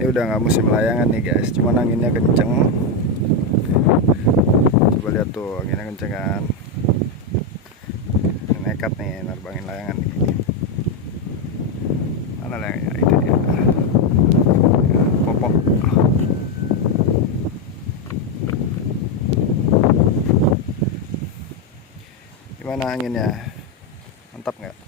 Ini udah nggak musim layangan nih guys, cuman anginnya kenceng. Coba lihat tuh, anginnya kenceng kan. Nekat nih nerbangin layangan nih. Mana layangnya? Itu dia. Popok. Gimana anginnya? Mantap nggak?